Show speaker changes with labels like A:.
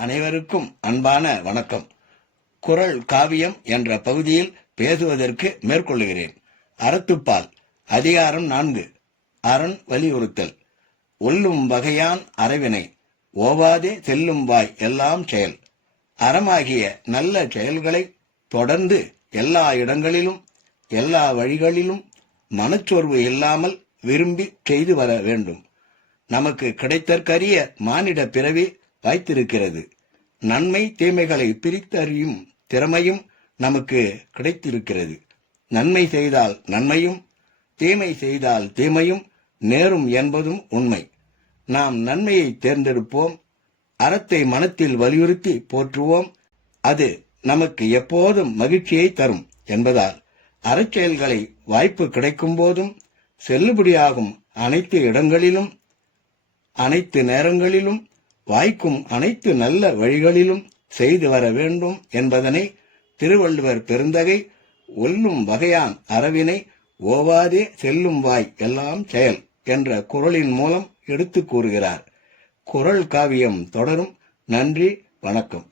A: அனைவருக்கும் அன்பான வணக்கம். குரல் காவியம் என்ற பகுதியில் பேசுவதற்கு மேற்கொள்கிறேன் அறத்துப்பால் அதிகாரம் நான்கு அரண் வலியுறுத்தல். ஒல்லும் வகையான் அறவினை ஓவாதே செல்லும் வாய் எல்லாம் செயல். அறமாகிய நல்ல செயல்களை தொடர்ந்து எல்லா இடங்களிலும் எல்லா வழிகளிலும் மனச்சோர்வு இல்லாமல் விரும்பி செய்து வர வேண்டும். நமக்கு கிடைத்தற்கரிய மானிட பிறவி வாய்த்திருக்கிறது நன்மை தீமைகளை பிரித்தறியும் திறமையும் நமக்கு கிடைத்திருக்கிறது. நன்மை செய்தால் நன்மையும் தீமை செய்தால் தீமையும் நேரும் என்பதும் உண்மை. நாம் நன்மையை தேர்ந்தெடுப்போம் அறத்தை மனத்தில் வலியுறுத்தி போற்றுவோம் அது நமக்கு எப்போதும் மகிழ்ச்சியை தரும் என்பதால் அறச்செயல்களை வாய்ப்பு கிடைக்கும் போதும் செல்லுபடியாகும் அனைத்து இடங்களிலும் அனைத்து நேரங்களிலும் வாய்க்கும் அனைத்து நல்ல வழிகளிலும் செய்து வர வேண்டும் என்பதனை திருவள்ளுவர் பெருந்தகை ஒல்லும் வகையான் அறவினை ஓவாதே செல்லும் வாய் எல்லாம் செயல் என்ற குரலின் மூலம் எடுத்துக் கூறுகிறார். குரல் காவியம் தொடரும். நன்றி வணக்கம்.